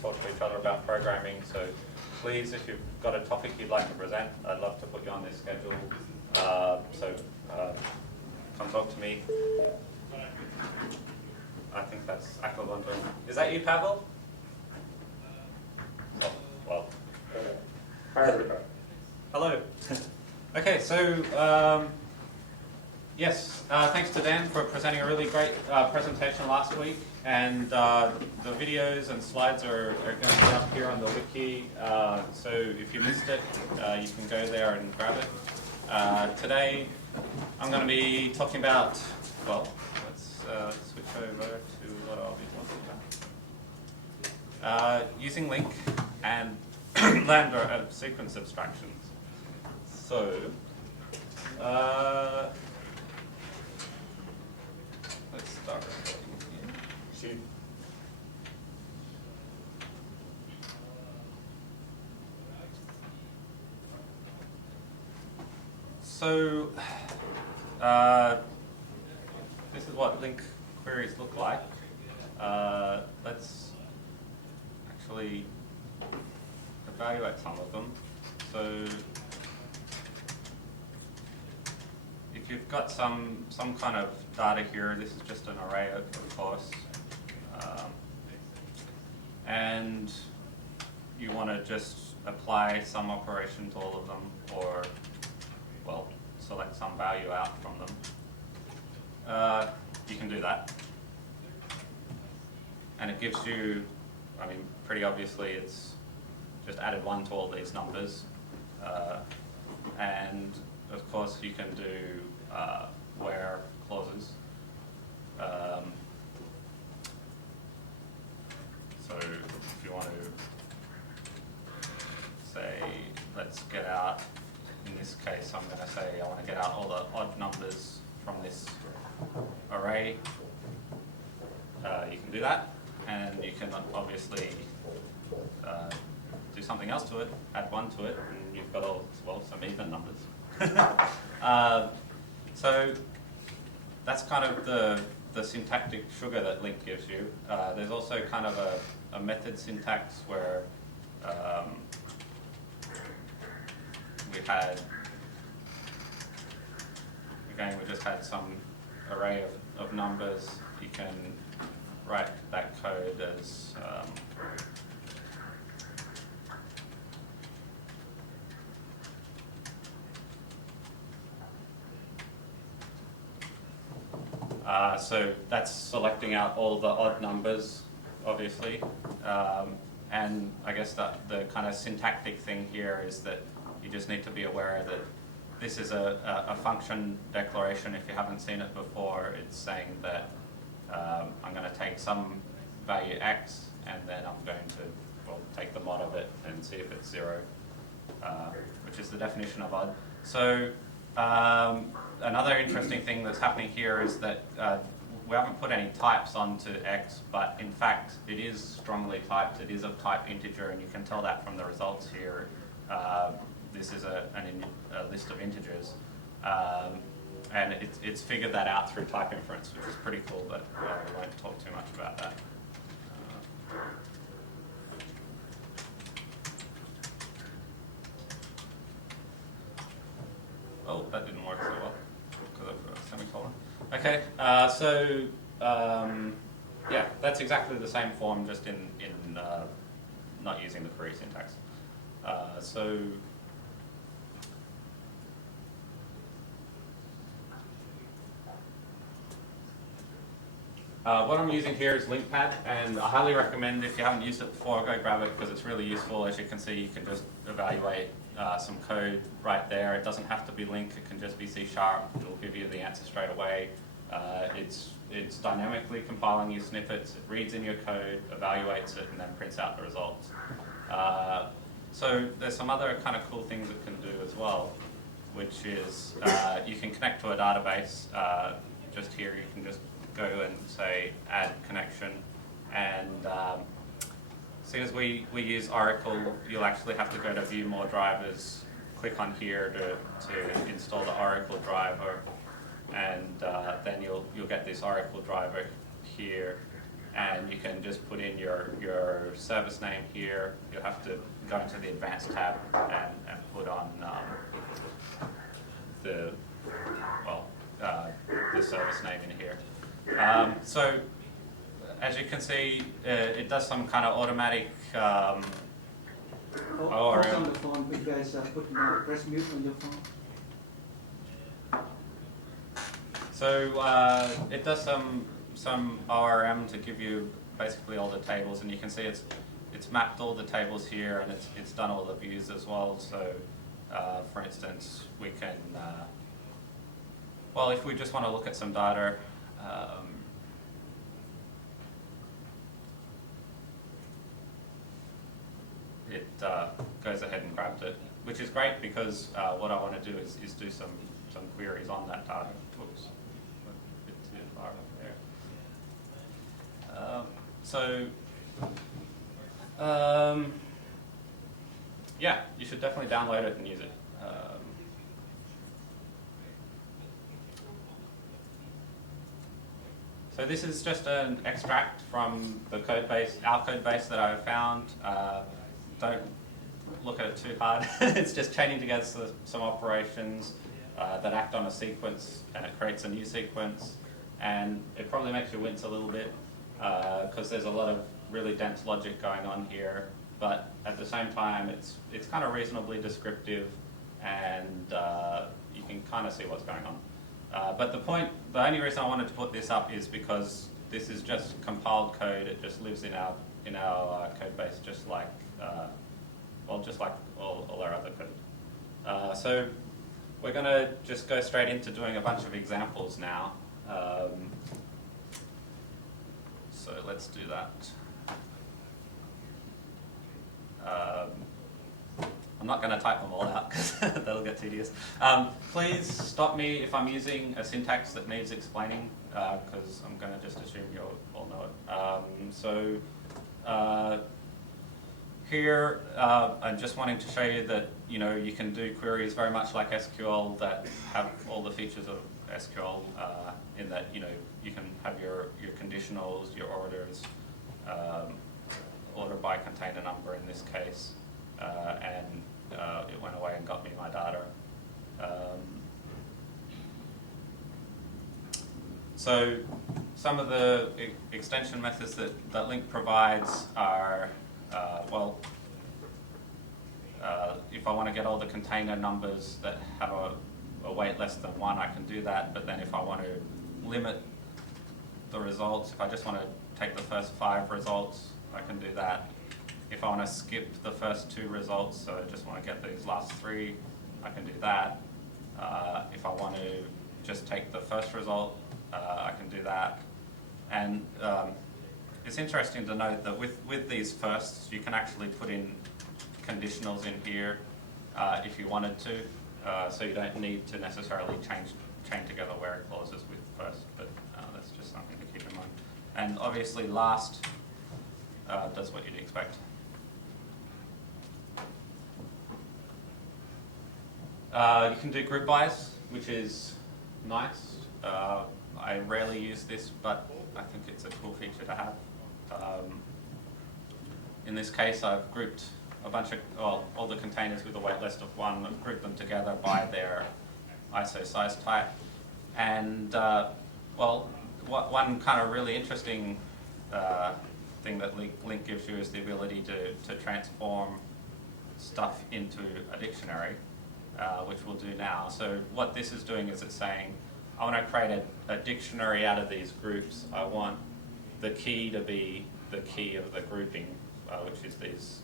talk to each other about programming. So please, if you've got a topic you'd like to present, I'd love to put you on this schedule. Come talk to me. I think that's Aklavonto. Is that you, Pavel? Oh, well. Hi, everybody. Hello. Okay, so yes, thanks to Dan for presenting a really great presentation last week. And the videos and slides are going to be up here on the wiki. So if you missed it, you can go there and grab it. Today, I'm going to be talking about, well, let's switch over to what I'll be talking about. Using LINQ and lambda sequence abstractions. So, let's start recording here. So, this is what LINQ queries look like. Let's actually evaluate some of them. So, if you've got some kind of data here, this is just an array, of course, and you want to just apply some operation to all of them, or, well, select some value out from them. You can do that. And it gives you, I mean, pretty obviously it's just added 1 to all these numbers. And of course you can do where clauses. So if you want to say, let's get out, in this case I'm going to say I want to get out all the odd numbers from this array, you can do that. And you can obviously do something else to it, add 1 to it, and you've got all, well, some even numbers. So that's kind of the syntactic sugar that LINQ gives you. There's also kind of a method syntax where we just had some array of numbers. You can write that code as so that's selecting out all the odd numbers, obviously, and I guess that the kind of syntactic thing here is that you just need to be aware that this is a function declaration. If you haven't seen it before, it's saying that I'm going to take some value x, and then I'm going to, well, take the mod of it and see if it's 0, which is the definition of odd. So another interesting thing that's happening here is that we haven't put any types onto x, but in fact it is strongly typed. It is of type integer, and you can tell that from the results here. This is a list of integers. And it's figured that out through type inference, which is pretty cool, but we won't talk too much about that. Oh, that didn't work so well because I've got a semicolon. Okay, yeah, that's exactly the same form, just in not using the query syntax. What I'm using here is LINQPad, and I highly recommend, if you haven't used it before, go grab it because it's really useful. As you can see, you can just evaluate some code right there. It doesn't have to be LINQ, it can just be C#. It'll give you the answer straight away. It's dynamically compiling your snippets. It reads in your code, evaluates it, and then prints out the results. So there's some other kind of cool things it can do as well, which is you can connect to a database. Just here, you can just go and say add connection, and seeing as we use Oracle, you'll actually have to go to view more drivers, click on here to install the Oracle driver, and then you'll get this Oracle driver here, and you can just put in your service name here. You'll have to go into the advanced tab and put on the service name in here. So as you can see, it does some kind of automatic Hold ORM. on the phone, you guys press mute on the phone. So it does some ORM to give you basically all the tables, and you can see it's mapped all the tables here, and it's done all the views as well. So for instance, we can well, if we just want to look at some data, it goes ahead and grabs it, which is great because what I want to do is do some queries on that data. Whoops, a bit too far up there. Yeah, you should definitely download it and use it. So this is just an extract from the code base, our code base that I found. Don't look at it too hard. It's just chaining together some operations that act on a sequence, and it creates a new sequence. And it probably makes you wince a little bit because there's a lot of really dense logic going on here. But at the same time, it's kind of reasonably descriptive, and you can kind of see what's going on. But the only reason I wanted to put this up is because this is just compiled code. It just lives in our code base, just like all our other code. So we're going to just go straight into doing a bunch of examples now. So let's do that. I'm not going to type them all out because that'll get tedious. Please stop me if I'm using a syntax that needs explaining, because I'm going to just assume you all know it. Here, I'm just wanting to show you that you can do queries very much like SQL that have all the features of SQL in that you can have your conditionals, your orders, order by container number in this case, and it went away and got me my data. So some of the extension methods that LINQ provides are, if I want to get all the container numbers that have a weight less than 1, I can do that. But then if I want to limit the results, if I just want to take the first 5 results, I can do that. If I want to skip the first 2 results, so I just want to get these last 3, I can do that. If I want to just take the first result, I can do that. And it's interesting to note that with these firsts, you can actually put in conditionals in here if you wanted to. So you don't need to necessarily chain together where clauses with first, but that's just something to keep in mind. And obviously last does what you'd expect. You can do group bys, which is nice. I rarely use this, but I think it's a cool feature to have. In this case, I've grouped a bunch of, all the containers with a weight list of 1, I've grouped them together by their ISO size type. And, one kind of really interesting thing that LINQ gives you is the ability to transform stuff into a dictionary, which we'll do now. So what this is doing is it's saying, I want to create a dictionary out of these groups. I want the key to be the key of the grouping, which is these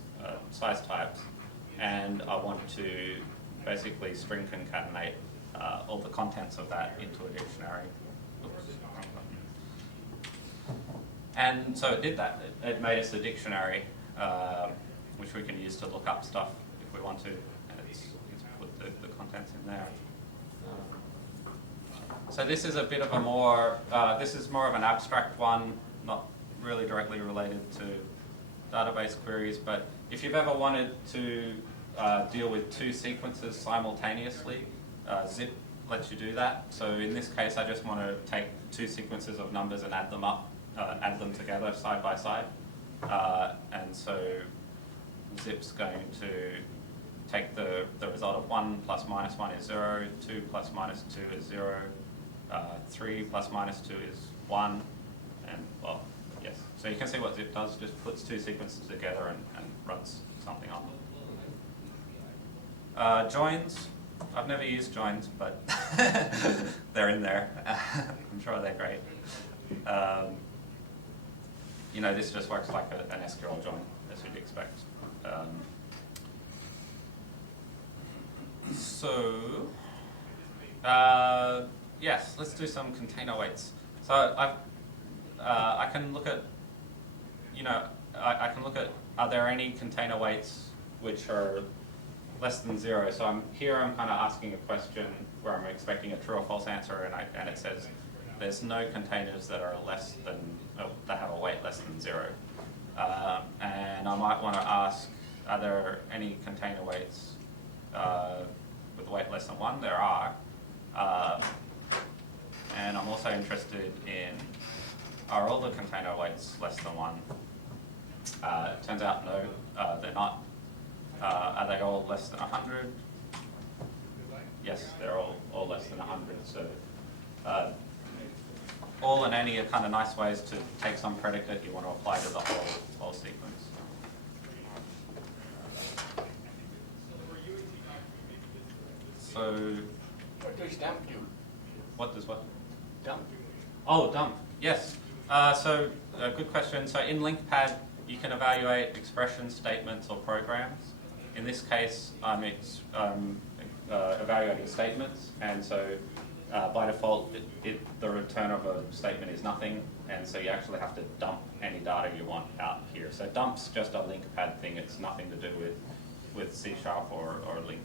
size types, and I want to basically string concatenate all the contents of that into a dictionary. Oops, wrong button. And so it did that. It made us a dictionary, which we can use to look up stuff if we want to, and it's put the contents in there. So this is a bit of a more, this is more of an abstract one, not really directly related to database queries, but if you've ever wanted to deal with 2 sequences simultaneously, zip lets you do that. So in this case, I just want to take 2 sequences of numbers and add them up add them together side by side. And so zip's going to take the result of 1 plus minus 1 is 0, 2 plus minus 2 is 0, 3 plus minus 2 is 1, and well, yes. So you can see what zip does, just puts two sequences together and runs something on them. Joins, I've never used joins, but they're in there. I'm sure they're great. You know, this just works like an SQL join, as you'd expect. Yes, let's do some container weights. So I can look at, you know, I can look at, are there any container weights which are less than 0? So I'm kind of asking a question where I'm expecting a true or false answer, and it says there's no containers that are less than, that have a weight less than 0. And I might want to ask, are there any container weights with a weight less than 1? There are. And I'm also interested in, are all the container weights less than 1? It turns out no, they're not. Are they all less than 100? Yes, they're all less than 100. So all and any are kind of nice ways to take some predicate you want to apply to the whole sequence. So What does dump do? what does what? Dump. Oh, dump. Yes. Good question. So in LINQPad, you can evaluate expressions, statements, or programs. In this case, I'm evaluating statements, and so by default, the return of a statement is nothing, and so you actually have to dump any data you want out here. So dump's just a LINQPad thing. It's nothing to do with C# or LINQ.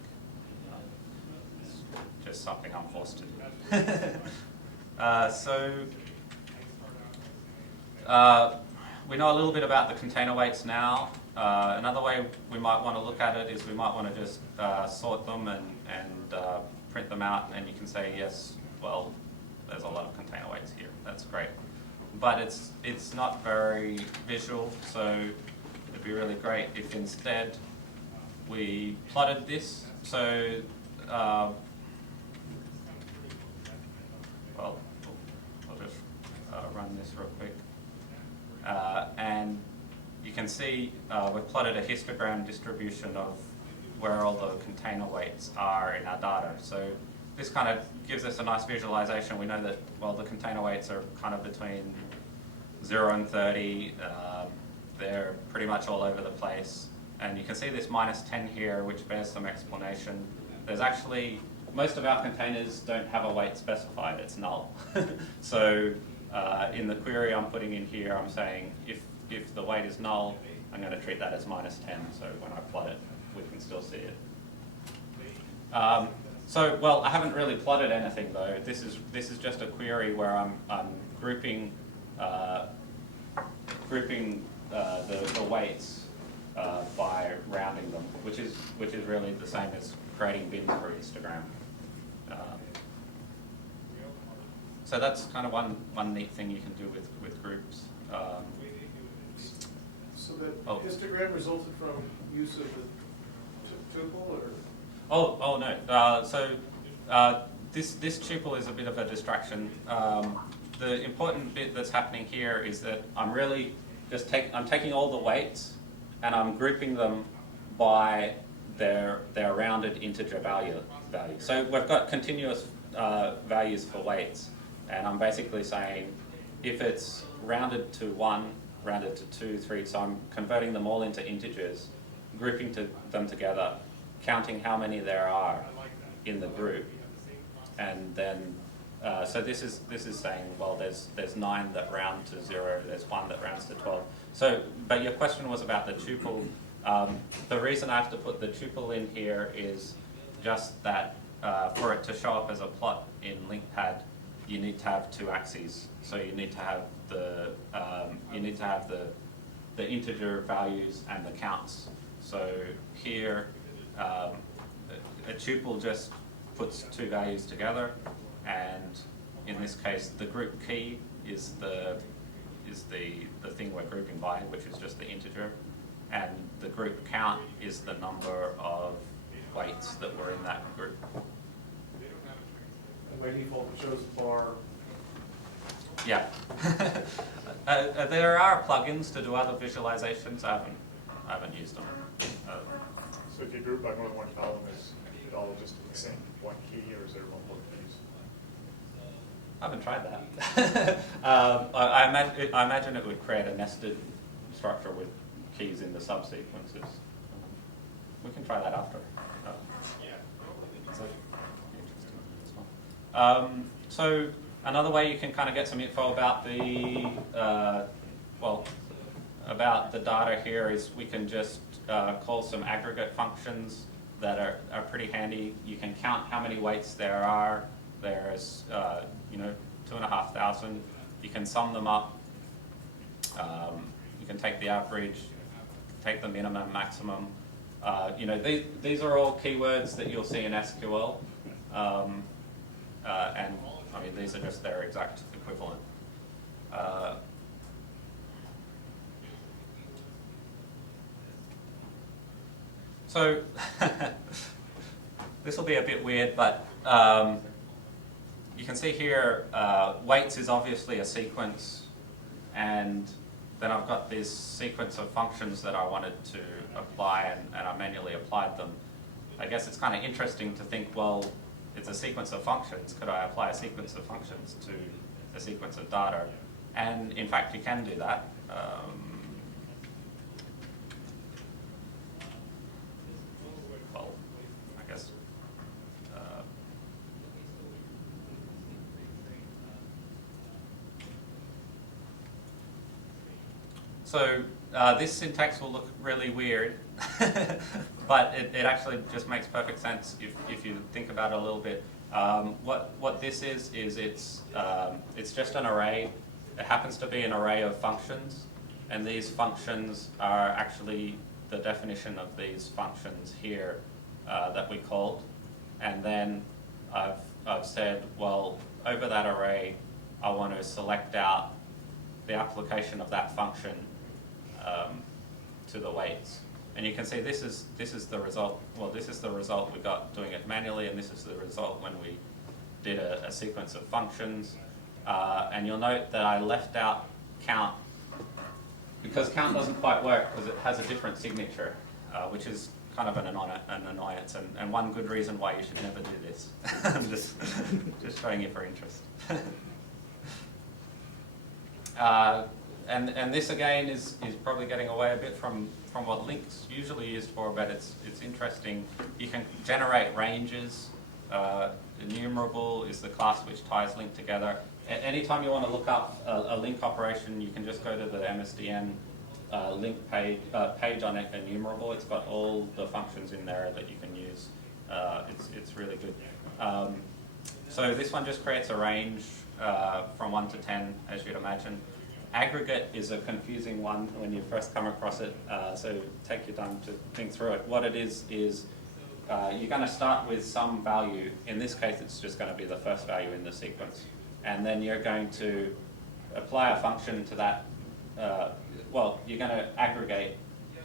It's just something I'm forced to do. We know a little bit about the container weights now. Another way we might want to look at it is we might want to just sort them and print them out, and you can say, yes, well, there's a lot of container weights here. That's great. But it's not very visual, so it'd be really great if instead we plotted this. So, well, I'll just run this real quick. And you can see we've plotted a histogram distribution of where all the container weights are in our data. So this kind of gives us a nice visualization. We know that, well, the container weights are kind of between 0 and 30. They're pretty much all over the place. And you can see this minus 10 here, which bears some explanation. There's actually, most of our containers don't have a weight specified. It's null. So in the query I'm putting in here, I'm saying if the weight is null, I'm going to treat that as minus 10. So when I plot it, we can still see it. Well, I haven't really plotted anything though. This is just a query where I'm grouping the weights by rounding them, which is really the same as creating bins for Instagram. So that's kind of one neat thing you can do with groups. So that histogram resulted from use of the tuple, or? Oh no. This tuple is a bit of a distraction. The important bit that's happening here is that I'm really just I'm taking all the weights and I'm grouping them by their rounded integer value. So we've got continuous values for weights, and I'm basically saying if it's rounded to 1, rounded to 2, 3, so I'm converting them all into integers, grouping them together, counting how many there are in the group, and then so this is saying, well, there's 9 that round to 0, there's 1 that rounds to 12. So, but your question was about the tuple. The reason I have to put the tuple in here is just that for it to show up as a plot in LINQPad, you need to have 2 axes. So you need to have the integer values and the counts. So here, a tuple just puts 2 values together, and in this case, the group key is the is the thing we're grouping by, which is just the integer, and the group count is the number of weights that were in that group. And by default, it shows the bar. Yeah. There are plugins to do other visualizations. I haven't used them. So if you group by more than one column, is it all just the same one key, or is there multiple keys? I haven't tried that. I imagine it would create a nested structure with keys in the subsequences. We can try that after. So another way you can kind of get some info about the about the data here is we can just call some aggregate functions that are pretty handy. You can count how many weights there are. There's 2,500. You can sum them up. You can take the average, take the minimum, maximum. These are all keywords that you'll see in SQL, and I mean these are just their exact equivalent. So this will be a bit weird, but you can see here weights is obviously a sequence, and then I've got this sequence of functions that I wanted to apply, and I manually applied them. I guess it's kind of interesting to think, well, it's a sequence of functions. Could I apply a sequence of functions to a sequence of data? And in fact, you can do that. Well, I guess. So this syntax will look really weird, but it actually just makes perfect sense if you think about it a little bit. What this is it's just an array. It happens to be an array of functions, and these functions are actually the definition of these functions here that we called. And then I've said, well, over that array, I want to select out the application of that function to the weights. And you can see this is the result. Well, this is the result we got doing it manually, and this is the result when we did a sequence of functions. And you'll note that I left out count because count doesn't quite work because it has a different signature, which is kind of an annoyance, and one good reason why you should never do this. I'm just showing you for interest. And this again is probably getting away a bit from what LINQ's usually used for, but it's interesting. You can generate ranges. Enumerable is the class which ties LINQ together. Anytime you want to look up a LINQ operation, you can just go to the MSDN LINQ page on enumerable. It's got all the functions in there that you can use. It's really good. So this one just creates a range from 1 to 10, as you'd imagine. Aggregate is a confusing one when you first come across it, so take your time to think through it. What it is you're going to start with some value. In this case, it's just going to be the first value in the sequence. And then you're going to apply a function to that. You're going to aggregate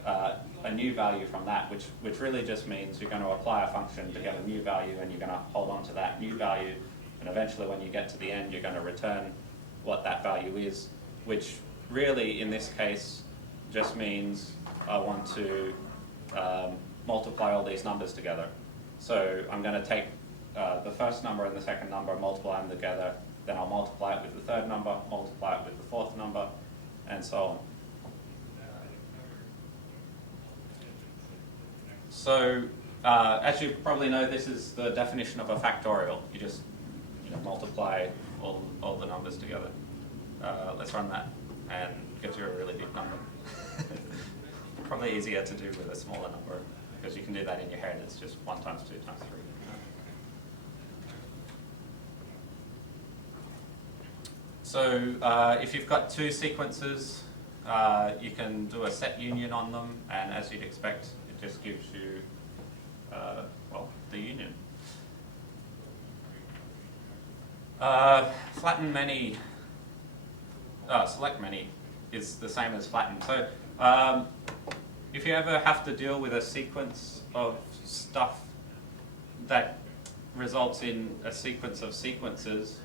a new value from that, which really just means you're going to apply a function to get a new value, and you're going to hold on to that new value. And eventually, when you get to the end, you're going to return what that value is, which really, in this case, just means I want to multiply all these numbers together. So I'm going to take the first number and the second number, multiply them together, then I'll multiply it with the third number, multiply it with the fourth number, and so on. So as you probably know, this is the definition of a factorial. You just multiply all the numbers together. Let's run that, and it gives you a really big number. Probably easier to do with a smaller number, because you can do that in your head. It's just 1 times 2 times 3. So if you've got 2 sequences, you can do a set union on them, and as you'd expect, it just gives you, the union. Flatten many. select many is the same as flatten. So if you ever have to deal with a sequence of stuff that results in a sequence of sequences,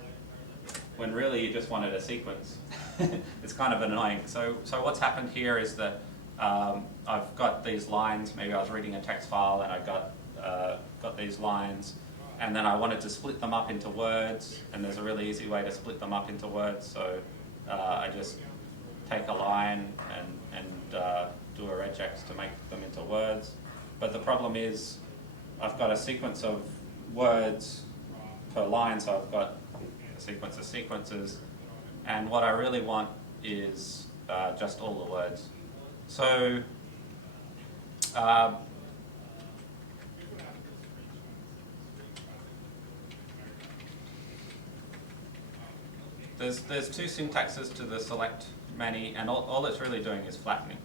when really you just wanted a sequence, it's kind of annoying. So what's happened here is that I've got these lines. Maybe I was reading a text file and I got these lines, and then I wanted to split them up into words, and there's a really easy way to split them up into words. So I just take a line and do a regex to make them into words. But the problem is I've got a sequence of words per line, so I've got a sequence of sequences, and what I really want is just all the words. So there's two syntaxes to the select many, and all it's really doing is flattening.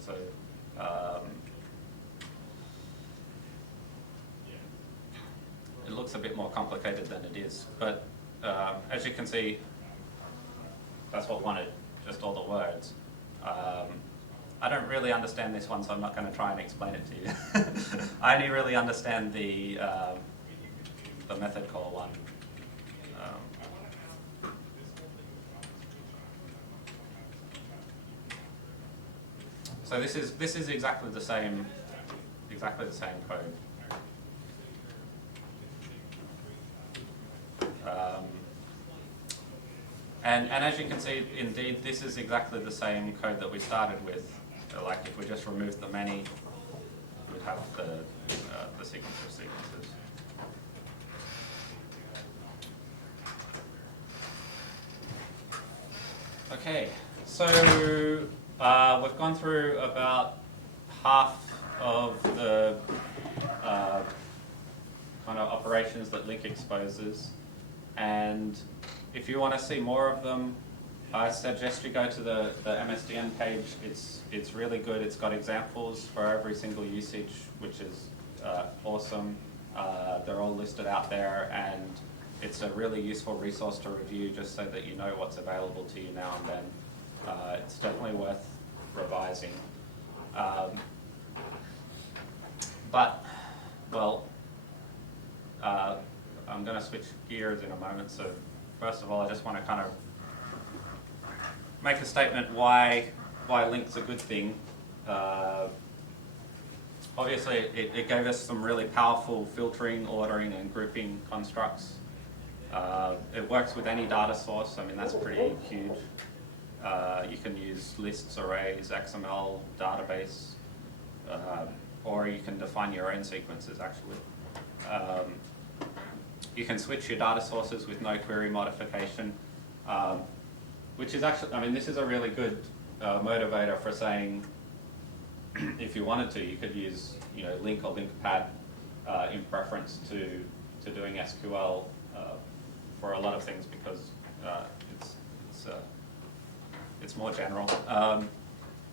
So it looks a bit more complicated than it is, but as you can see, that's what wanted, just all the words. I don't really understand this one, so I'm not going to try and explain it to you. I only really understand the method call one. So this is exactly the same code. And as you can see, indeed, this is exactly the same code that we started with. So like if we just removed the many, we'd have the sequence of sequences. Okay, so we've gone through about half of the kind of operations that LINQ exposes, and if you want to see more of them, I suggest you go to the MSDN page. It's really good. It's got examples for every single usage, which is awesome. They're all listed out there, and it's a really useful resource to review just so that you know what's available to you now and then. It's definitely worth revising. But, well, I'm going to switch gears in a moment. So first of all, I just want to kind of make a statement why LINQ's a good thing. Obviously, it gave us some really powerful filtering, ordering, and grouping constructs. It works with any data source. I mean, that's pretty huge. You can use lists, arrays, XML, database, or you can define your own sequences, actually. You can switch your data sources with no query modification, which is actually, I mean, this is a really good motivator for saying, if you wanted to, you could use, LINQ or LINQPad in preference to doing SQL for a lot of things, because it's more general.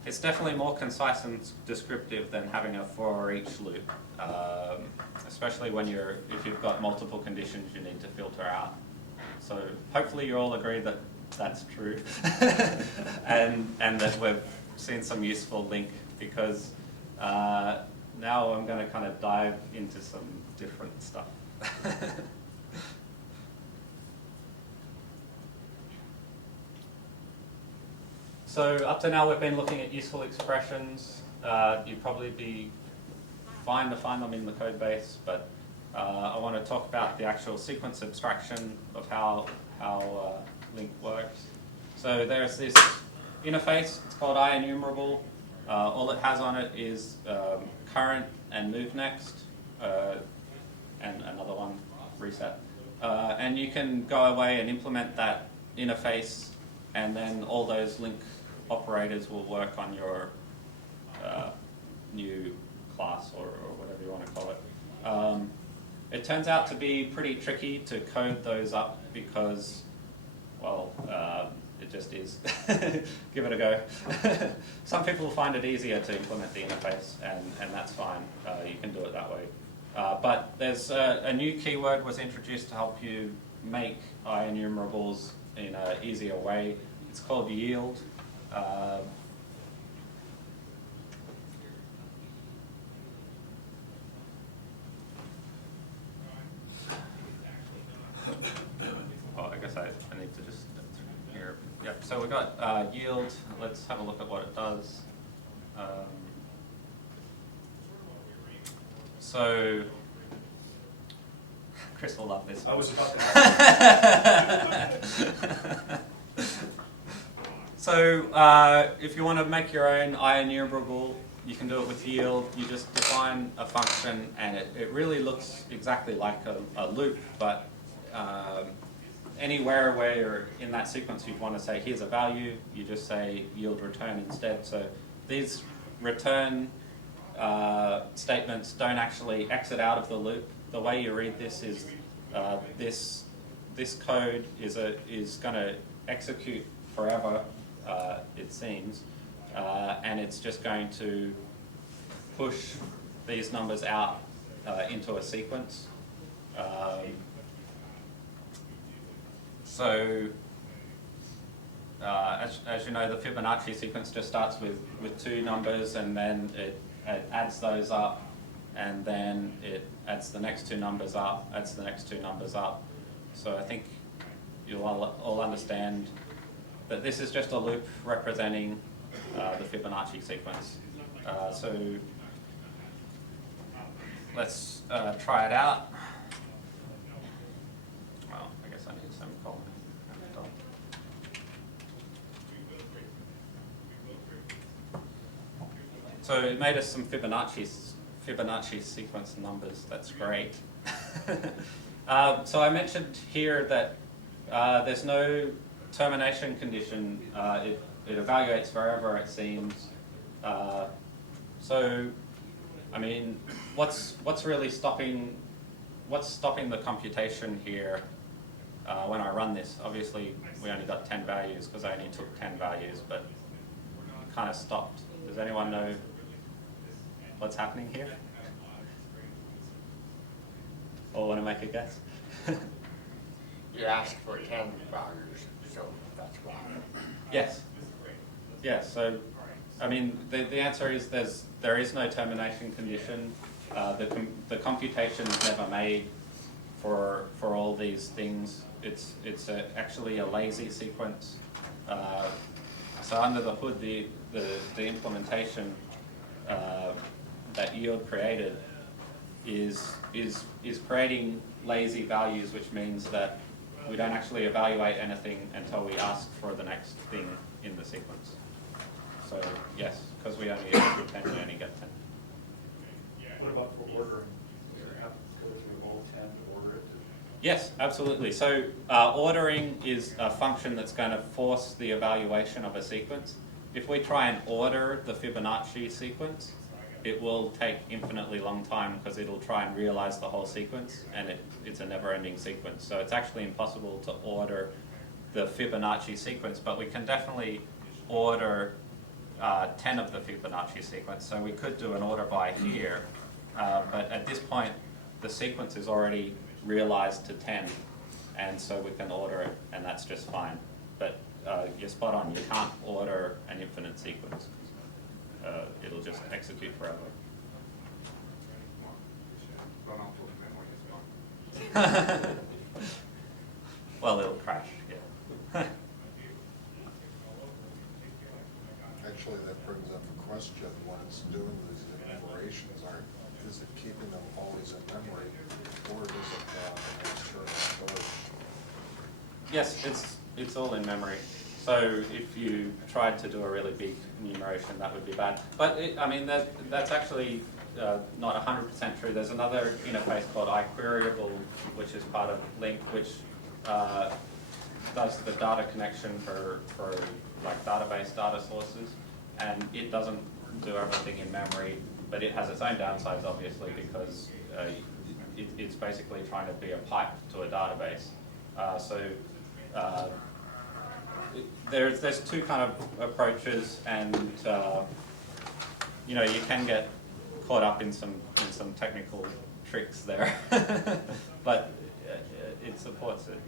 It's definitely more concise and descriptive than having a for each loop, especially if you've got multiple conditions you need to filter out. So hopefully you all agree that that's true, and that we've seen some useful LINQ, because now I'm going to kind of dive into some different stuff. So up to now we've been looking at useful expressions. You'd probably be fine to find them in the code base, but I want to talk about the actual sequence abstraction of how LINQ works. So there's this interface, it's called IEnumerable. All it has on it is current and move next, and another one, reset. And you can go away and implement that interface, and then all those LINQ operators will work on your new class or whatever you want to call it. It turns out to be pretty tricky to code those up because, well, it just is. Give it a go. Some people find it easier to implement the interface, and that's fine. You can do it that way. But there's a new keyword was introduced to help you make IEnumerables in an easier way. It's called yield. Oh, I guess I need to just here. Yep. So we got yield. Let's have a look at what it does. So Chris will love this one. I was about to ask. So if you want to make your own enumerable, you can do it with yield. You just define a function, and it really looks exactly like a loop, but anywhere where you're in that sequence you want to say here's a value, you just say yield return instead. So these return statements don't actually exit out of the loop. The way you read this is this code is going to execute forever, it seems, and it's just going to push these numbers out into a sequence. So as you know, the Fibonacci sequence just starts with two numbers, and then it adds those up, and then it adds the next two numbers up, adds the next two numbers up. So I think you'll all understand that this is just a loop representing the Fibonacci sequence. So let's try it out. Well, I guess I need a semicolon. So it made us some Fibonacci sequence numbers. That's great. So I mentioned here that there's no termination condition. It evaluates forever, it seems. So, I mean, what's really stopping the computation here when I run this? Obviously, we only got 10 values because I only took 10 values, but it kind of stopped. Does anyone know what's happening here? Or want to make a guess? You asked for 10 values, so that's why. Yes. Yes. So, I mean, the answer is there is no termination condition. The computation is never made for all these things. It's actually a lazy sequence. So under the hood, the implementation that yield created is creating lazy values, which means that we don't actually evaluate anything until we ask for the next thing in the sequence. So yes, because we only get 10, we only get 10. What about for ordering? Do you have to go through all 10 to order it? Yes, absolutely. So ordering is a function that's going to force the evaluation of a sequence. If we try and order the Fibonacci sequence, it will take infinitely long time because it'll try and realize the whole sequence, and it's a never-ending sequence. So it's actually impossible to order the Fibonacci sequence, but we can definitely order 10 of the Fibonacci sequence. So we could do an order by here, but at this point, the sequence is already realized to 10, and so we can order it, and that's just fine. But you're spot on, you can't order an infinite sequence. It'll just execute forever. Well, it'll crash, yeah. Actually, that brings up a question. When it's doing these enumerations, is it keeping them always in memory, or does it have an external storage? Yes, it's all in memory. So if you tried to do a really big enumeration, that would be bad. But I mean, that's actually not 100% true. There's another interface called iQueryable, which is part of LINQ, which does the data connection for like database data sources, and it doesn't do everything in memory, but it has its own downsides, obviously, because it's basically trying to be a pipe to a database. There's two kind of approaches, and you can get caught up in some technical tricks there, but it supports it.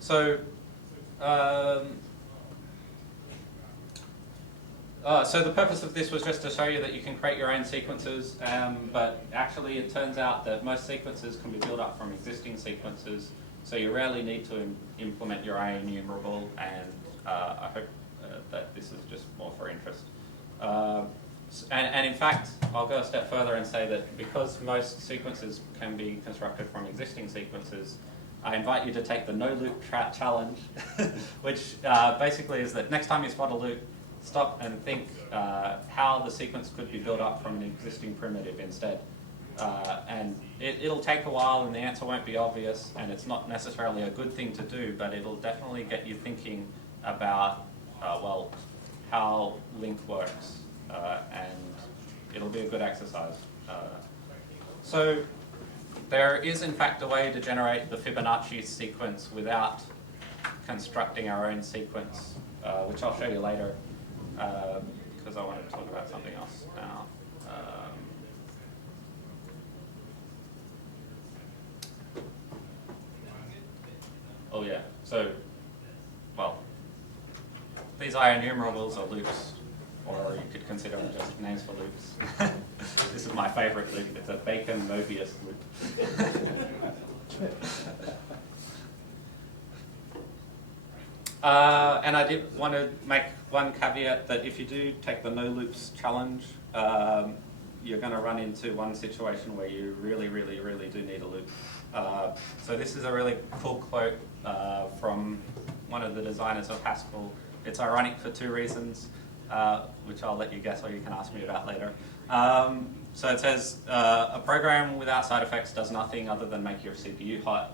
So, so the purpose of this was just to show you that you can create your own sequences, but actually it turns out that most sequences can be built up from existing sequences, so you rarely need to implement your own enumerable, and I hope that this is just more for interest. And in fact, I'll go a step further and say that because most sequences can be constructed from existing sequences, I invite you to take the no loop challenge, which basically is that next time you spot a loop, stop and think how the sequence could be built up from an existing primitive instead. And it'll take a while and the answer won't be obvious, and it's not necessarily a good thing to do, but it'll definitely get you thinking about, well, how LINQ works, and it'll be a good exercise. So there is in fact a way to generate the Fibonacci sequence without constructing our own sequence, which I'll show you later, because I want to talk about something else now. Oh yeah, so, well, these are enumerables or loops, or you could consider them just names for loops. This is my favorite loop. It's a Bacon-Mobius loop. And I did want to make one caveat that if you do take the no loops challenge, you're going to run into one situation where you really do need a loop. So this is a really cool quote from one of the designers of Haskell. It's ironic for two reasons, which I'll let you guess or you can ask me about later. So it says, a program without side effects does nothing other than make your CPU hot.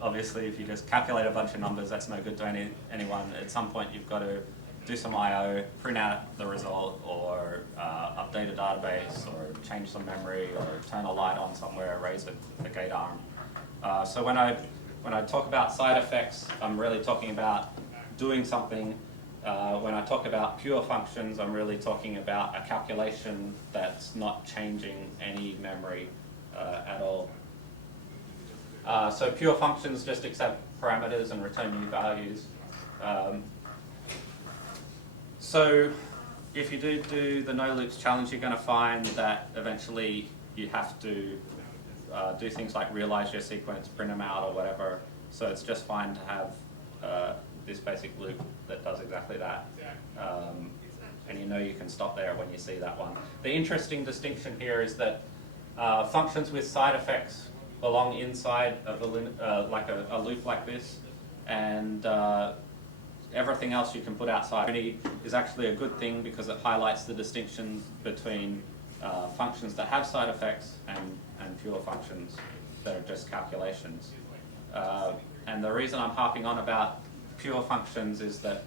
Obviously, if you just calculate a bunch of numbers, that's no good to anyone. At some point, you've got to do some I/O, print out the result, or update a database, or change some memory, or turn a light on somewhere, raise the gate arm. So when I talk about side effects, I'm really talking about doing something. When I talk about pure functions, I'm really talking about a calculation that's not changing any memory at all. So pure functions just accept parameters and return new values. So if you do the no loops challenge, you're going to find that eventually you have to do things like realize your sequence, print them out or whatever. So it's just fine to have this basic loop that does exactly that. And you know you can stop there when you see that one. The interesting distinction here is that functions with side effects belong inside of like a loop like this, and everything else you can put outside is actually a good thing because it highlights the distinction between functions that have side effects and pure functions that are just calculations. And the reason I'm harping on about pure functions is that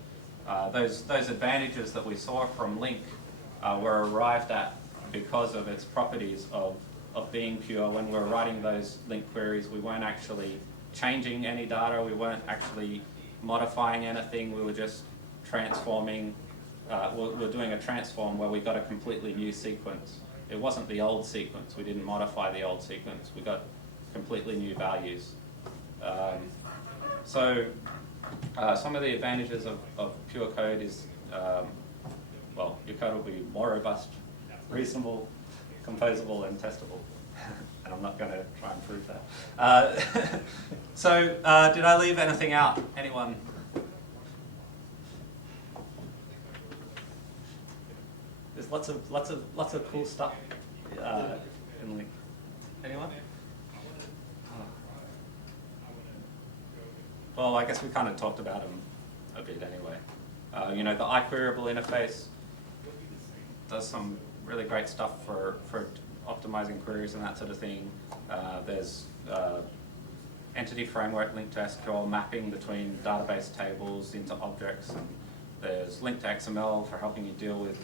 those advantages that we saw from LINQ were arrived at because of its properties of being pure. When we were writing those LINQ queries, we weren't actually changing any data, we weren't actually modifying anything, we were just transforming, we're doing a transform where we got a completely new sequence. It wasn't the old sequence, we didn't modify the old sequence, we got completely new values. So some of the advantages of pure code is, well, your code will be more robust, reasonable, composable, and testable. And I'm not going to try and prove that. So did I leave anything out? Anyone? There's lots of cool stuff in LINQ. Anyone? Well, I guess we kind of talked about them a bit anyway. You know, the iQueryable interface does some really great stuff for optimizing queries and that sort of thing. There's entity framework linked to SQL mapping between database tables into objects, and there's linked to XML for helping you deal with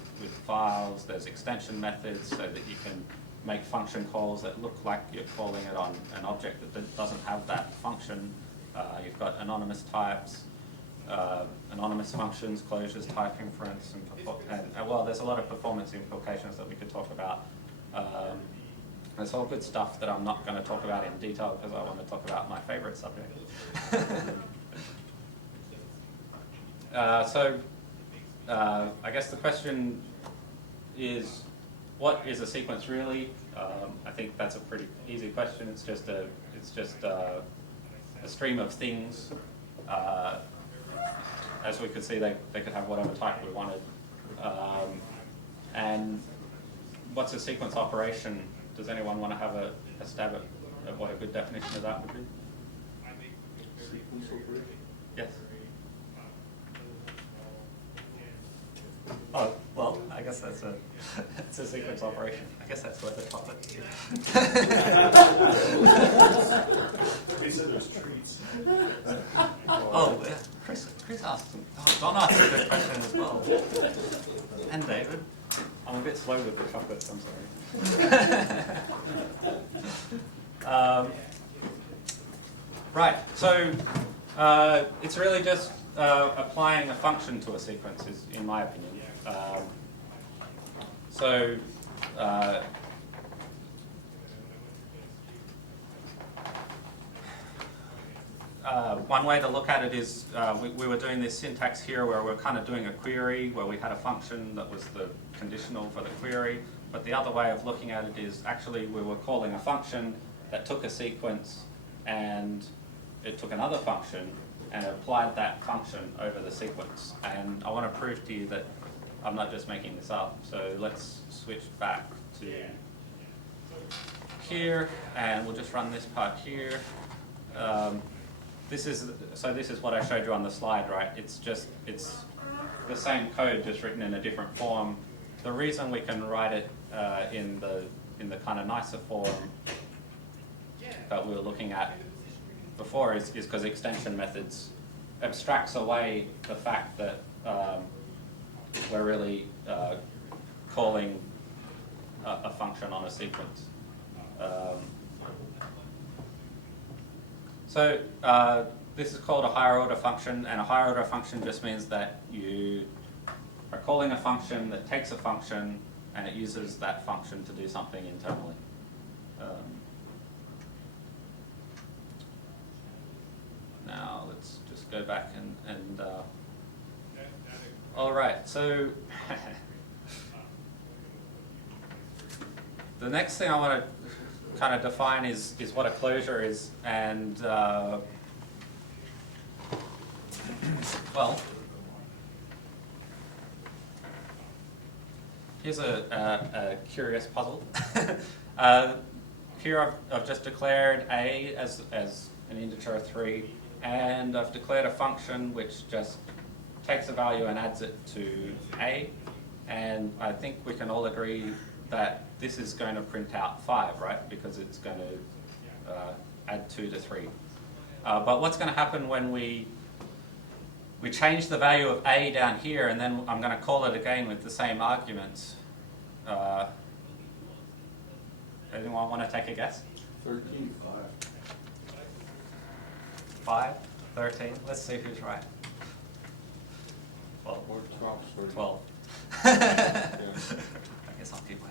files. There's extension methods so that you can make function calls that look like you're calling it on an object that doesn't have that function. You've got anonymous types, anonymous functions, closures, type inference, and well, there's a lot of performance implications that we could talk about. It's all good stuff that I'm not going to talk about in detail because I want to talk about my favorite subject. I guess the question is, what is a sequence really? I think that's a pretty easy question. It's just a stream of things. As we could see, they could have whatever type we wanted. And what's a sequence operation? Does anyone want to have a stab at what a good definition of that would be? Sequence operation? Yes. Oh, well, I guess it's a sequence operation. I guess that's worth a chocolate. They said there's treats. Oh, yeah. Chris asked. Oh, Don asked a good question as well. And David. I'm a bit slow with the chocolates, I'm sorry. Right, so it's really just applying a function to a sequence, is, in my opinion. One way to look at it is we were doing this syntax here where we're kind of doing a query where we had a function that was the conditional for the query, but the other way of looking at it is actually we were calling a function that took a sequence and it took another function and applied that function over the sequence. And I want to prove to you that I'm not just making this up. So let's switch back to here, and we'll just run this part here. This is what I showed you on the slide, right? It's the same code, just written in a different form. The reason we can write it in the kind of nicer form that we were looking at before is because extension methods abstracts away the fact that we're really calling a function on a sequence. This is called a higher order function, and a higher order function just means that you are calling a function that takes a function and it uses that function to do something internally. Now let's just go back and all right, so the next thing I want to kind of define is what a closure is, and well, here's a curious puzzle. Here I've just declared a as an integer 3, and I've declared a function which just takes a value and adds it to a, and I think we can all agree that this is going to print out 5, right? Because it's going to add 2 to 3. But what's going to happen when we change the value of a down here, and then I'm going to call it again with the same arguments? Anyone want to take a guess? 13. 5, 13. Let's see who's right. 12. Or 12, sorry. 12. Yeah. I guess I'll keep my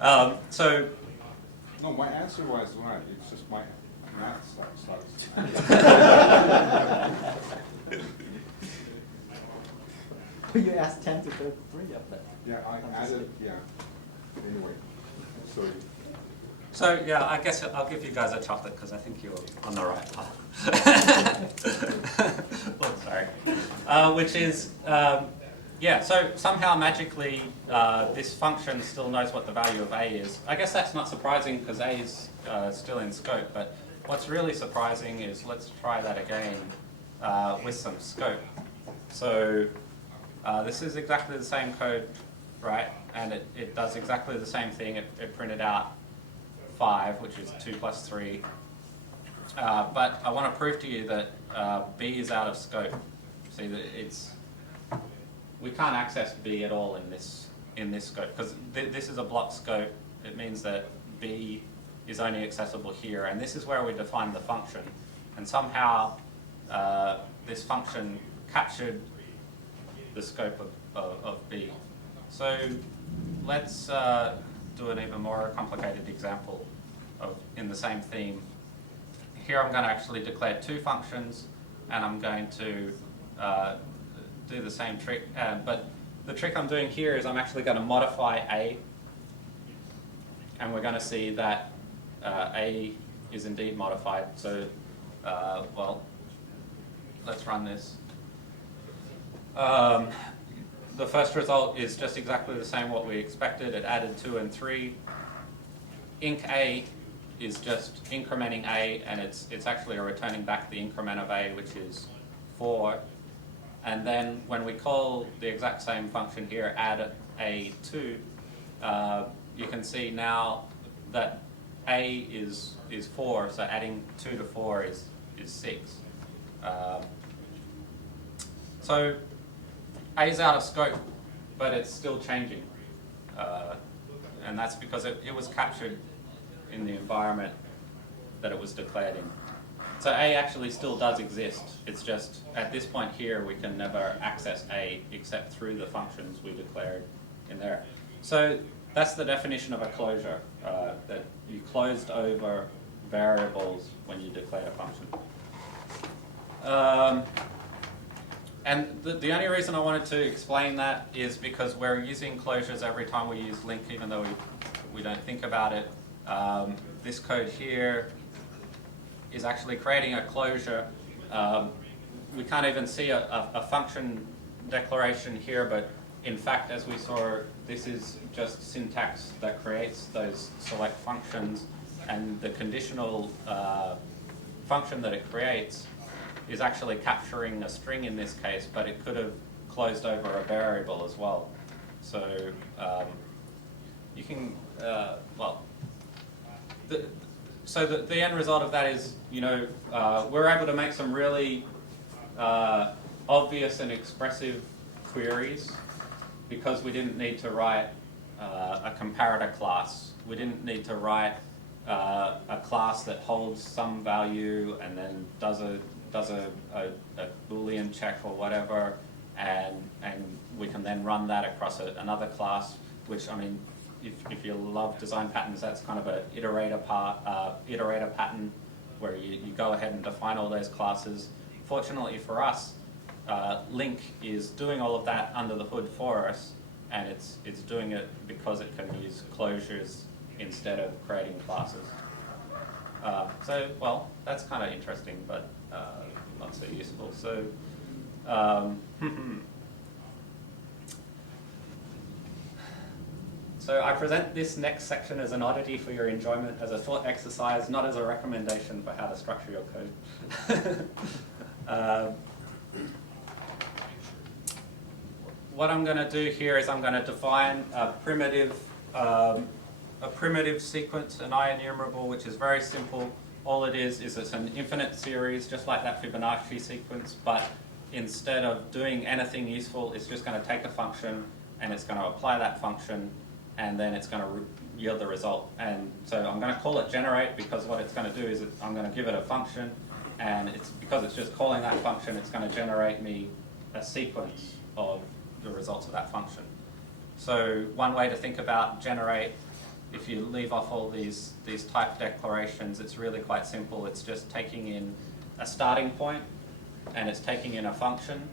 chocolate. So. No, my answer was right. It's just my math sucks. You asked 10 to 33 of that. Yeah, I added, yeah. Anyway, sorry. So yeah, I guess I'll give you guys a chocolate because I think you're on the right path. Oh, sorry. Which is, yeah, so somehow magically this function still knows what the value of a is. I guess that's not surprising because a is still in scope, but what's really surprising is, let's try that again with some scope. So this is exactly the same code, right? And it does exactly the same thing. It printed out 5, which is 2 plus 3. But I want to prove to you that B is out of scope. See that we can't access B at all in this scope because this is a block scope. It means that B is only accessible here, and this is where we define the function. And somehow this function captured the scope of B. So let's do an even more complicated example of in the same theme. Here I'm going to actually declare two functions, and I'm going to do the same trick. But the trick I'm doing here is I'm actually going to modify A, and we're going to see that A is indeed modified. So, well, let's run this. The first result is just exactly the same what we expected. It added 2 and 3. Inc A is just incrementing A, and it's actually returning back the increment of A, which is 4. And then when we call the exact same function here, add A2, you can see now that A is 4, so adding 2 to 4 is 6. So A is out of scope, but it's still changing. And that's because it was captured in the environment that it was declared in. So A actually still does exist. It's just at this point here we can never access A except through the functions we declared in there. So that's the definition of a closure, that you closed over variables when you declared a function. And the only reason I wanted to explain that is because we're using closures every time we use LINQ, even though we don't think about it. This code here is actually creating a closure. We can't even see a function declaration here, but in fact, as we saw, this is just syntax that creates those select functions, and the conditional function that it creates is actually capturing a string in this case, but it could have closed over a variable as well. So you can, well, so the end result of that is, you know, we're able to make some really obvious and expressive queries because we didn't need to write a comparator class. We didn't need to write a class that holds some value and then does a Boolean check or whatever, and we can then run that across another class, which, I mean, if you love design patterns, that's kind of an iterator pattern where you go ahead and define all those classes. Fortunately for us, LINQ is doing all of that under the hood for us, and it's doing it because it can use closures instead of creating classes. So, well, that's kind of interesting, but not so useful. So, so I present this next section as an oddity for your enjoyment, as a thought exercise, not as a recommendation for how to structure your code. What I'm going to do here is I'm going to define a primitive sequence, an I-enumerable, which is very simple. All it is it's an infinite series, just like that Fibonacci sequence, but instead of doing anything useful, it's just going to take a function and it's going to apply that function, and then it's going to yield the result. And so I'm going to call it generate, because what it's going to do is I'm going to give it a function, and because it's just calling that function, it's going to generate me a sequence of the results of that function. So one way to think about generate, if you leave off all these type declarations, it's really quite simple. It's just taking in a starting point, and it's taking in a function,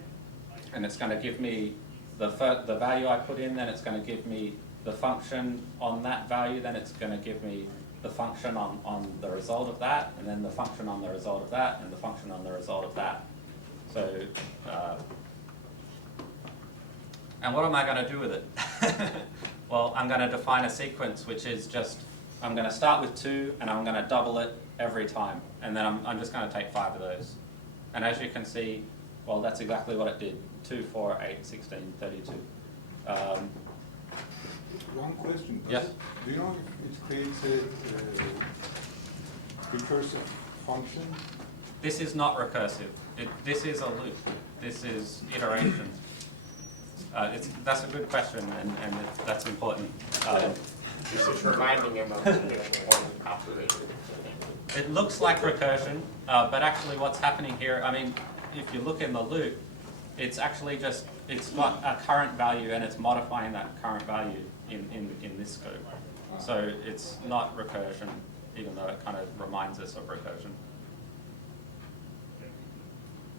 and it's going to give me the value I put in, then it's going to give me the function on that value, then it's going to give me the function on the result of that, and then the function on the result of that, and the function on the result of that. So, and what am I going to do with it? Well, I'm going to define a sequence, which is just, I'm going to start with 2, and I'm going to double it every time. And then I'm just going to take 5 of those. And as you can see, well, that's exactly what it did. 2, 4, 8, 16, 32. One question. Yes? Do you know if it creates a recursive function? This is not recursive. This is a loop. This is iteration. That's a good question, and that's important. This is reminding him of the one operator. It looks like recursion, but actually what's happening here, I mean, if you look in the loop, it's actually just, it's got a current value and it's modifying that current value in this scope. So it's not recursion, even though it kind of reminds us of recursion.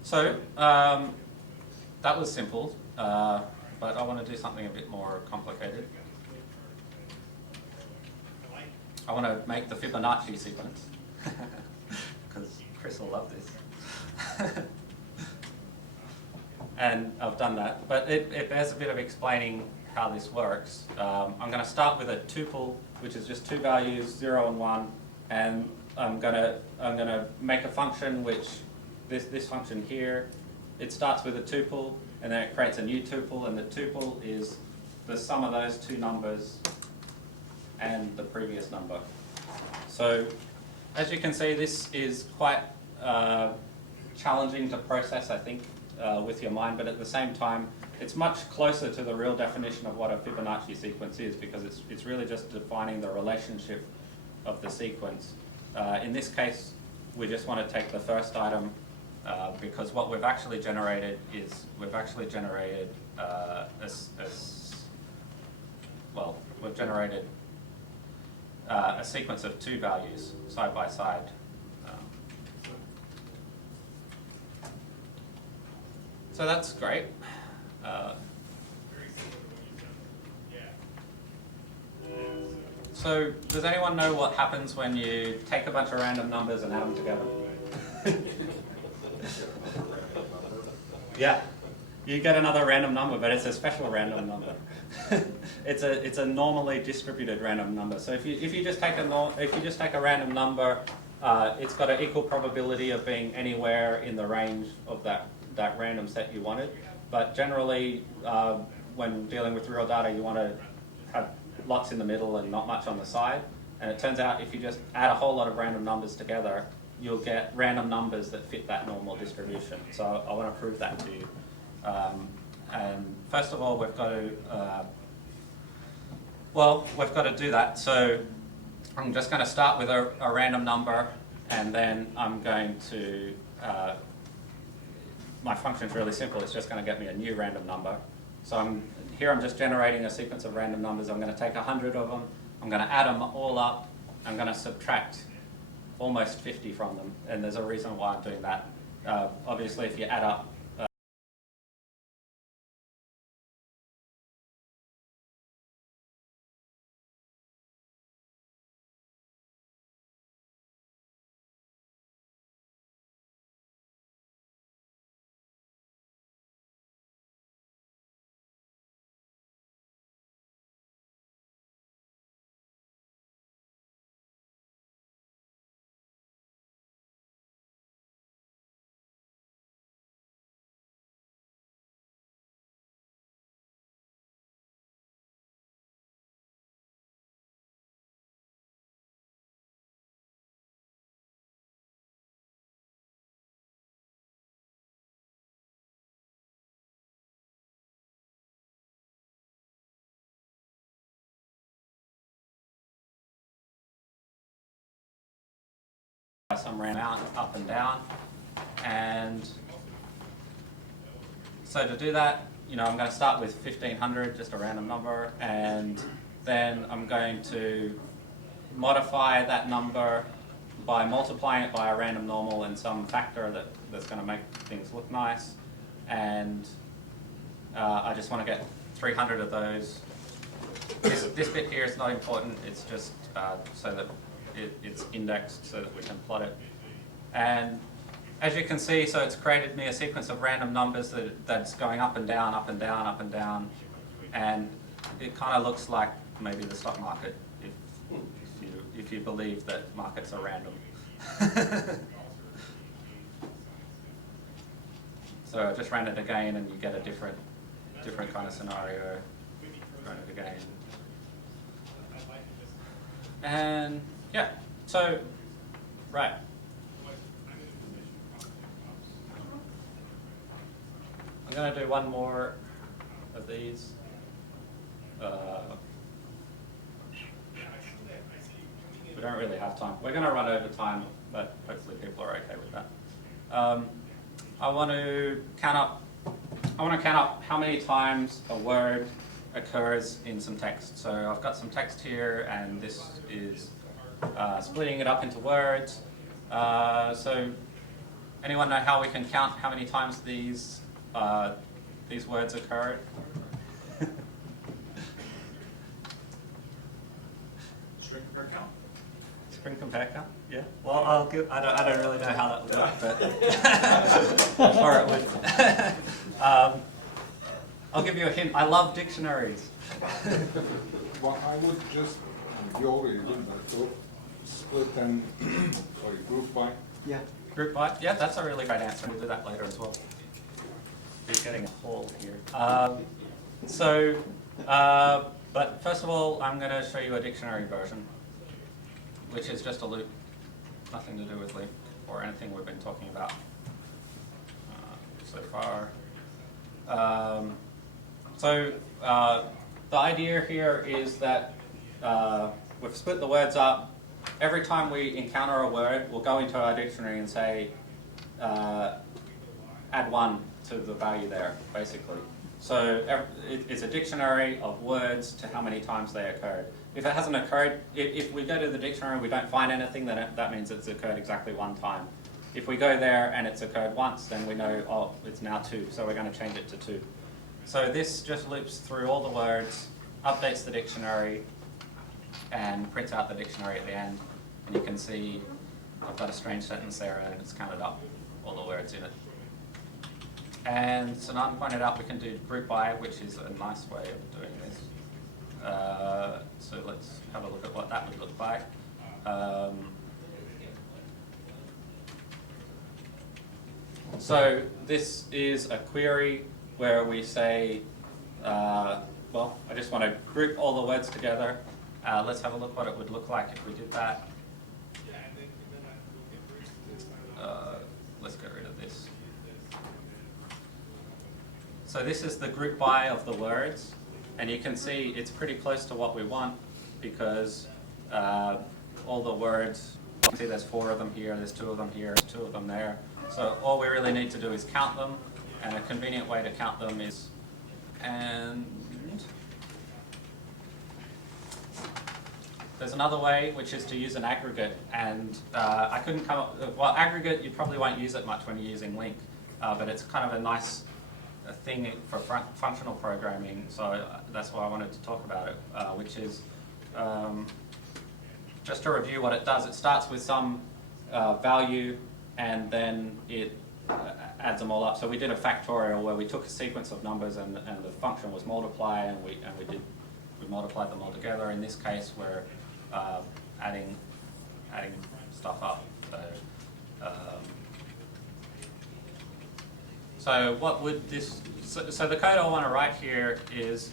So that was simple, but I want to do something a bit more complicated. I want to make the Fibonacci sequence, because Chris will love this. And I've done that, but it bears a bit of explaining how this works. I'm going to start with a tuple, which is just two values, 0 and 1, and I'm going to make a function which this function here, it starts with a tuple, and then it creates a new tuple, and the tuple is the sum of those two numbers and the previous number. So as you can see, this is quite challenging to process, I think, with your mind, but at the same time, it's much closer to the real definition of what a Fibonacci sequence is, because it's really just defining the relationship of the sequence. In this case, we just want to take the first item, because what we've actually generated is, we've generated a sequence of two values side by side. So that's great. So does anyone know what happens when you take a bunch of random numbers and add them together? Yeah, you get another random number, but it's a special random number. It's a normally distributed random number. So if you just take a random number, it's got an equal probability of being anywhere in the range of that random set you wanted. But generally, when dealing with real data, you want to have lots in the middle and not much on the side. And it turns out if you just add a whole lot of random numbers together, you'll get random numbers that fit that normal distribution. So I want to prove that to you. And first of all, we've got to do that. So I'm just going to start with a random number, and then I'm going to, my function's really simple. It's just going to get me a new random number. So I'm just generating a sequence of random numbers. I'm going to take 100 of them. I'm going to add them all up. I'm going to subtract almost 50 from them, and there's a reason why I'm doing that. Obviously, if you add up some random amount up and down, and so to do that, I'm going to start with 1500, just a random number, and then I'm going to modify that number by multiplying it by a random normal and some factor that's going to make things look nice, and I just want to get 300 of those. This bit here is not important, it's just so that it's indexed so that we can plot it. And as you can see, so it's created me a sequence of random numbers that's going up and down, up and down, up and down, and it kind of looks like maybe the stock market if you believe that markets are random. So I just ran it again, and you get a different kind of scenario. Run it again, and yeah. So right. I'm going to do one more of these. We don't really have time. We're going to run over time, but hopefully people are okay with that. I want to count up I want to count up how many times a word occurs in some text. So I've got some text here, and this is splitting it up into words. So anyone know how we can count how many times these words occur? String compare count? String compare count? Yeah. Well, I don't really know how that would work, but or it would. I'll give you a hint. I love dictionaries. Well, I would just, you already did that, so split them, or group by. Yeah. Group by? Yeah, that's a really great answer. We'll do that later as well. You're getting a hole here. But first of all, I'm going to show you a dictionary version, which is just a loop, nothing to do with LINQ or anything we've been talking about so far. The idea here is that we've split the words up. Every time we encounter a word, we'll go into our dictionary and say, add 1 to the value there, basically. So it's a dictionary of words to how many times they occurred. If it hasn't occurred, if we go to the dictionary and we don't find anything, then that means it's occurred exactly 1 time. If we go there and it's occurred once, then we know, oh, it's now 2, so we're going to change it to 2. So this just loops through all the words, updates the dictionary, and prints out the dictionary at the end. And you can see I've got a strange sentence there, and it's counted up all the words in it. And Sanatan pointed out we can do group by, which is a nice way of doing this. So let's have a look at what that would look like. So this is a query where we say, well, I just want to group all the words together. Let's have a look what it would look like if we did that. Let's get rid of this. So this is the group by of the words, and you can see it's pretty close to what we want because all the words, you can see there's 4 of them here, there's 2 of them here, there's 2 of them there. So all we really need to do is count them, and a convenient way to count them is, and there's another way, which is to use an aggregate, and I couldn't come up, well, aggregate, you probably won't use it much when you're using LINQ, but it's kind of a nice thing for functional programming, so that's why I wanted to talk about it, which is, just to review what it does, it starts with some value, and then it adds them all up. So we did a factorial where we took a sequence of numbers and the function was multiply, and we multiplied them all together. In this case, we're adding stuff up. So what would this? So the code I want to write here is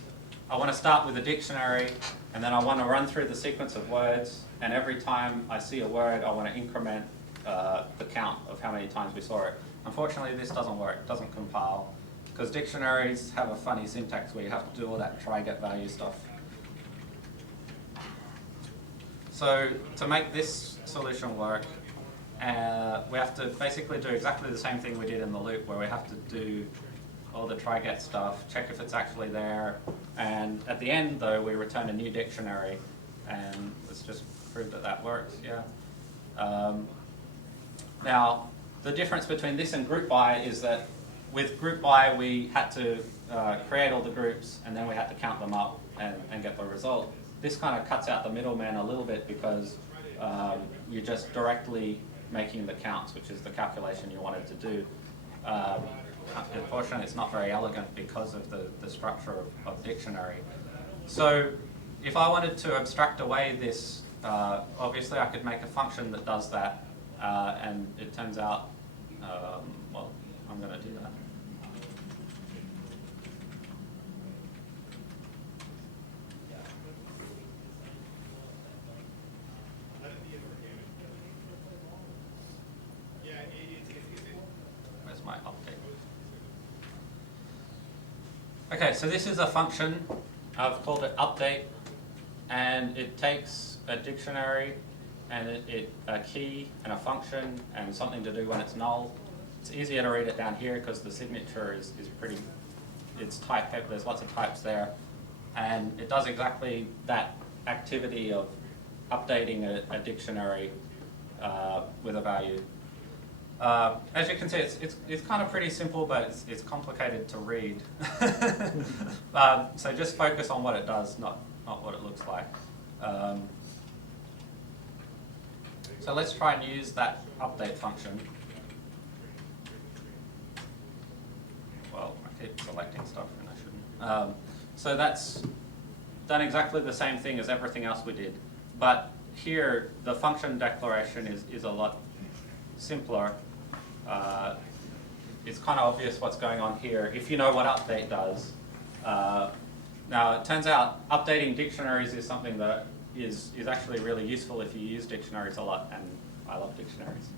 I want to start with a dictionary, and then I want to run through the sequence of words. And every time I see a word, I want to increment the count of how many times we saw it. Unfortunately, this doesn't work, it doesn't compile, because dictionaries have a funny syntax where you have to do all that try get value stuff. So to make this solution work, we have to basically do exactly the same thing we did in the loop, where we have to do all the try get stuff, check if it's actually there, and at the end though we return a new dictionary, and let's just prove that that works. Yeah. Now, the difference between this and group by is that with group by we had to create all the groups, and then we had to count them up and get the result. This kind of cuts out the middleman a little bit because you're just directly making the counts, which is the calculation you wanted to do. Unfortunately, it's not very elegant because of the structure of dictionary. So if I wanted to abstract away this, obviously I could make a function that does that, and it turns out, well, I'm going to do that. Where's my update? Okay, so this is a function. I've called it update, and it takes a dictionary and a key and a function and something to do when it's null. It's easier to read it down here because the signature is pretty it's type, there's lots of types there, and it does exactly that activity of updating a dictionary with a value. As you can see, it's kind of pretty simple, but it's complicated to read. So just focus on what it does, not what it looks like. So let's try and use that update function. Well, I keep selecting stuff and I shouldn't. So that's done exactly the same thing as everything else we did. But here, the function declaration is a lot simpler. It's kind of obvious what's going on here if you know what update does. Now, it turns out updating dictionaries is something that is actually really useful if you use dictionaries a lot, and I love dictionaries.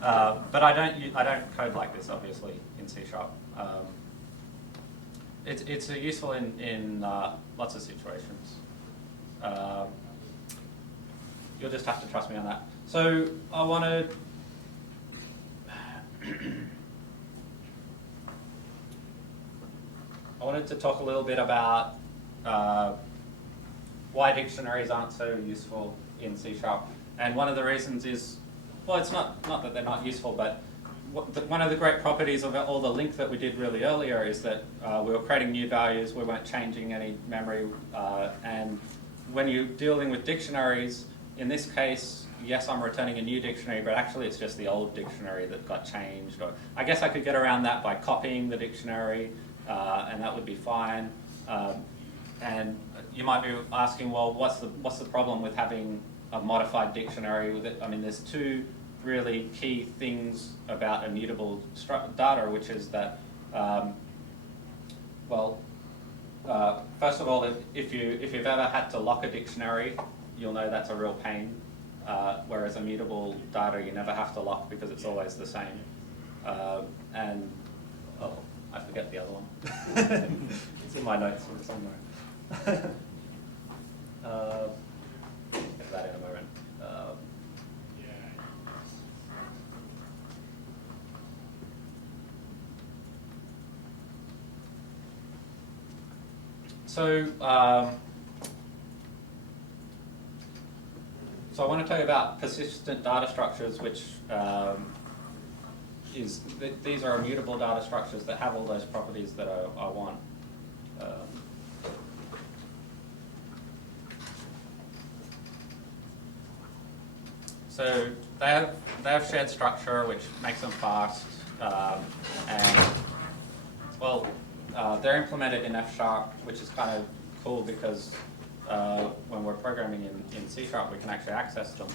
But I don't code like this, obviously, in C#. It's useful in lots of situations. You'll just have to trust me on that. So I wanted to talk a little bit about why dictionaries aren't so useful in C#. And one of the reasons is, well, it's not that they're not useful, but one of the great properties of all the LINQ that we did really earlier is that we were creating new values, we weren't changing any memory, and when you're dealing with dictionaries, in this case, yes, I'm returning a new dictionary, but actually it's just the old dictionary that got changed. Or I guess I could get around that by copying the dictionary, and that would be fine. And you might be asking, well, what's the problem with having a modified dictionary with it? I mean, there's two really key things about immutable data, which is that, first of all, if you've ever had to lock a dictionary, you'll know that's a real pain. Whereas immutable data you never have to lock because it's always the same. And I forget the other one. It's in my notes somewhere. Get that in a moment. So I want to tell you about persistent data structures, which these are immutable data structures that have all those properties that I want. So they have shared structure, which makes them fast, and well, they're implemented in F#, which is kind of cool because when we're programming in C#, we can actually access them.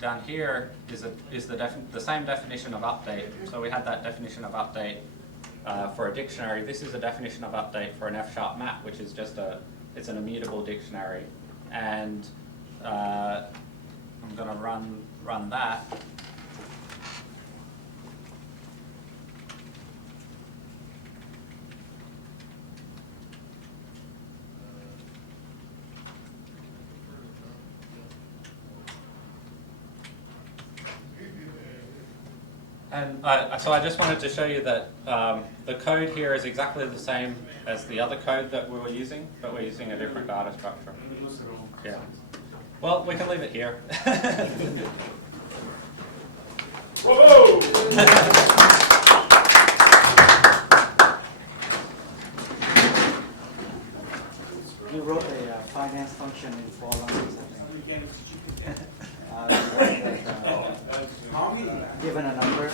Down here is the same definition of update. So we had that definition of update for a dictionary. This is a definition of update for an F# map, which is just it's an immutable dictionary. And I'm going to run that. And so I just wanted to show you that the code here is exactly the same as the other code that we were using, but we're using a different data structure. Yeah. Well, we can leave it here. Whoa! You wrote a finance function in 4 lines, I think. Given a number,